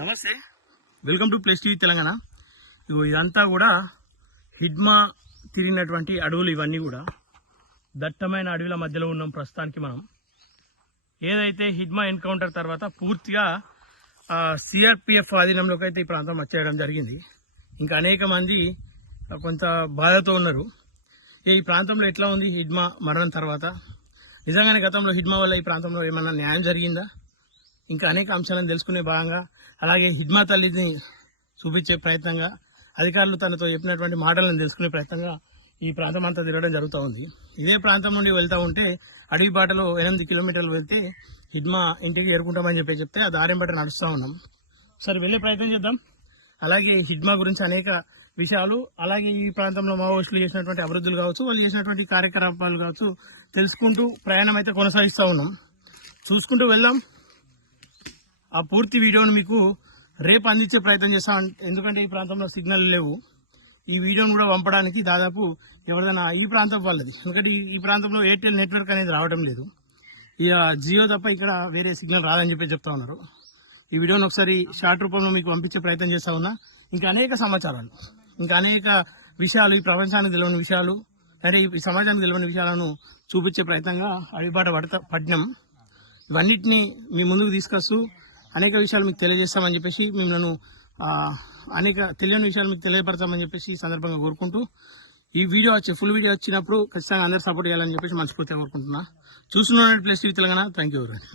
నమస్తే, welcome to place TV Telangana. ఇదంతా కూడా హిడ్మా తిరిగినటువంటి అడవులు. ఇవన్నీ కూడా దట్టమైన అడవుల మధ్యలో ఉన్నాం ప్రస్తుతానికి. మనం ఏదైతే హిడ్మా ఎన్కౌంటర్ తర్వాత పూర్తిగా సిఆర్పిఎఫ్ ఆధీనంలోకి అయితే ఈ ప్రాంతం వచ్చేయడం జరిగింది. ఇంకా అనేక మంది కొంత బాధతో ఉన్నారు. ఈ ప్రాంతంలో ఎట్లా ఉంది హిడ్మా మరణం తర్వాత? నిజంగానే గతంలో హిడ్మా వల్ల ఈ ప్రాంతంలో ఏమన్నా న్యాయం జరిగిందా? ఇంకా అనేక అంశాలను తెలుసుకునే భాగంగా, అలాగే హిడ్మా తల్లిని చూపించే ప్రయత్నంగా, అధికారులు తనతో చెప్పినటువంటి మాటలను తెలుసుకునే ప్రయత్నంగా ఈ ప్రాంతం అంతా తిరగడం జరుగుతూ ఉంది. ఇదే ప్రాంతం నుండి వెళ్తూ ఉంటే అడవి బాటలో 8 కిలోమీటర్లు వెళ్తే హిడ్మా ఇంటికి చేరుకుంటామని చెప్తే ఆ దారిని బట్టి నడుస్తూ ఉన్నాం. సరే, వెళ్ళే ప్రయత్నం చేద్దాం. అలాగే హిడ్మా గురించి అనేక విషయాలు, అలాగే ఈ ప్రాంతంలో మావోయిస్టులు చేసినటువంటి అభివృద్ధులు కావచ్చు, వాళ్ళు చేసినటువంటి కార్యకలాపాలు కావచ్చు తెలుసుకుంటూ ప్రయాణం అయితే కొనసాగిస్తూ ఉన్నాం. చూసుకుంటూ వెళ్దాం. ఆ పూర్తి వీడియోను మీకు రేపు అందించే ప్రయత్నం చేస్తాం. ఎందుకంటే ఈ ప్రాంతంలో సిగ్నల్ లేవు. ఈ వీడియోను కూడా పంపడానికి దాదాపు ఎవరిదైనా ఈ ప్రాంతం వాళ్ళది. ఎందుకంటే ఈ ప్రాంతంలో ఎయిర్టెల్ నెట్వర్క్ అనేది రావడం లేదు. ఇక జియో తప్ప ఇక్కడ వేరే సిగ్నల్ రాదని చెప్తా ఉన్నారు. ఈ వీడియోను ఒకసారి షార్ట్ రూపంలో మీకు పంపించే ప్రయత్నం చేస్తా ఉన్నా. ఇంకా అనేక సమాచారాలు, ఇంకా అనేక విషయాలు, ఈ ప్రపంచానికి తెలియని విషయాలు, అంటే ఈ సమాజానికి తెలియని విషయాలను చూపించే ప్రయత్నంగా అడిబాట పడినాం. ఇవన్నిటిని మీ ముందుకు తీసుకొస్తూ అనేక విషయాలు మీకు తెలియజేస్తామని చెప్పేసి, మిమ్మల్ని అనేక తెలియని విషయాలు మీకు తెలియపరచామని చెప్పేసి ఈ సందర్భంగా కోరుకుంటూ, ఈ వీడియో ఫుల్ వీడియో వచ్చినప్పుడు ఖచ్చితంగా అందరూ సపోర్ట్ చేయాలని చెప్పేసి మనస్ఫూర్తిగా కోరుకుంటున్నా. చూస్తున్న place TV Telangana. Thank you very much.